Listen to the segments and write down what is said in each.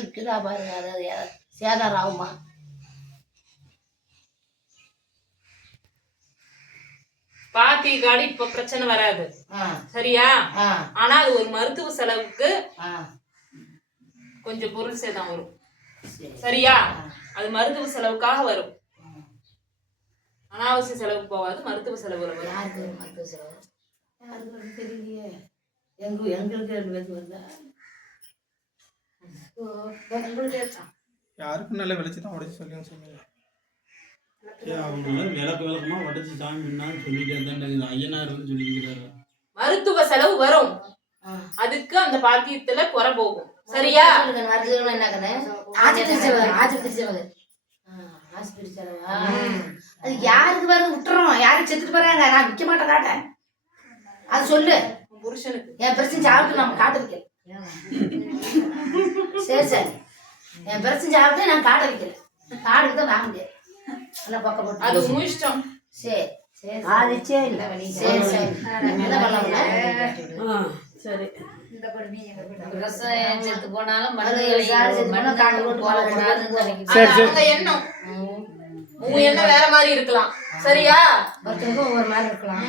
இருக்குதா பாருங்க, அதாவது சேதாரம் ஆகுமா? பாத்திக்காடி இப்ப பிரச்சனை வராது, சரியா? ஆனா அது ஒரு மருத்துவ செலவுக்கு கொஞ்சம் பொருள் சேதம் வரும், சரியா? அது மருத்துவ செலவுக்காக வரும், அனாவசிய செலவுக்கு போகாது, மருத்துவ செலவுல வரும். யாருக்கு மருத்துவ செலவு? யாருக்கு தெரியலையே. எங்களுக்கு 2 பேருக்கு வந்தா யாருக்கும் நல்ல வெளிச்சு தான் உடைச்சு சொல்லுங்க சொன்னீங்க. அவங்கள விளக்கமா உடைச்சு சாமி முன்னான்னு சொல்லிட்டே தான் ஐயனார் சொல்லியிருக்கிறாரு. மருத்துவ செலவு வரும், அதுக்கு அந்த பாத்தியத்துல குறை போகும், சரியா? அது யாருக்கு வருது விட்டுறோம், யாருக்கு செத்துட்டு போறாங்க, நான் விற்க மாட்டேன் காட்டேன். அது சொல்லு புருஷனுக்கு. என் பிரச்சனை சாப்பிட்டு நம்ம காட்ட வைக்கல. சரி சரி, என் பிரச்சனை சாப்பிட்டு நான் காட்ட வைக்கல. காடுக்கு தான் வாங்க முடியாது. அது உன் இஷ்டம். சரி சரி சரி சரி சரி என்ன பண்ணலாம்? சரி, செத்து போனாலும் எண்ணம் உங்க எண்ணம் வேற மாதிரி இருக்கலாம், சரியா? ஒருத்தருக்கும் ஒவ்வொரு மாதிரி இருக்கலாம்.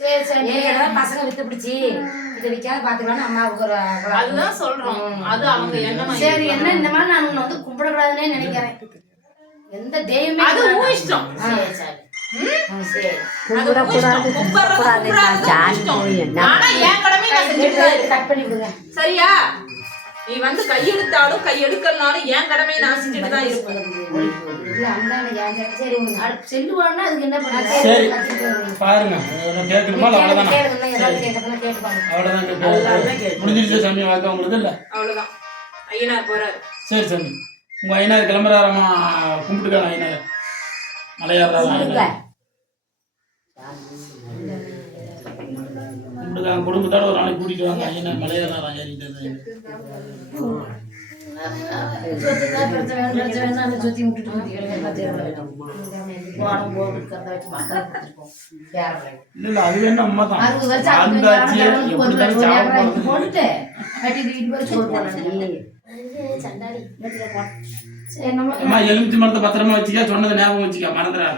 சரி சரி, பசங்க வித்து பிடிச்சி இதை விற்காத பாத்துக்கலாம். அம்மா அதுதான் சொல்றோம், அது அவங்க எண்ணம். சரி, என்ன இந்த மாதிரி நான் உன்னை வந்து கும்பிடக்கூடாதுன்னே நினைக்கிறேன். எந்த தெய்வமே அது உன் இஷ்டம். சரி சரி சரி, சரியா? நீ வந்து கையெழுத்தாலும் கையெடுக்கனாலும் என் கடமையை நான் செஞ்சுட்டு தான் இருப்பேன். பாருங்க முடிஞ்சிருச்சு சாமி வாக்க உங்களுக்கு இல்ல? அவ்வளவுதான், ஐயனார் போறாரு. சரி சாமி, உங்க ஐயனார் கிளம்புறாரமா? கும்பிட்டுக்கான ஐயனார் மலையாடுறாங்க, குடும்பத்தோட ஒரு நாளைக்கு கூட்டிட்டு வாங்க. ஐயனார் மலையாடுறாங்க, இல்ல அது வேணா உண்மைதான். எலுமிச்சி மரத்தை பத்திரமா வச்சுக்க, சொன்னதை ஞாபகம் வச்சுக்க, மறந்துடாது.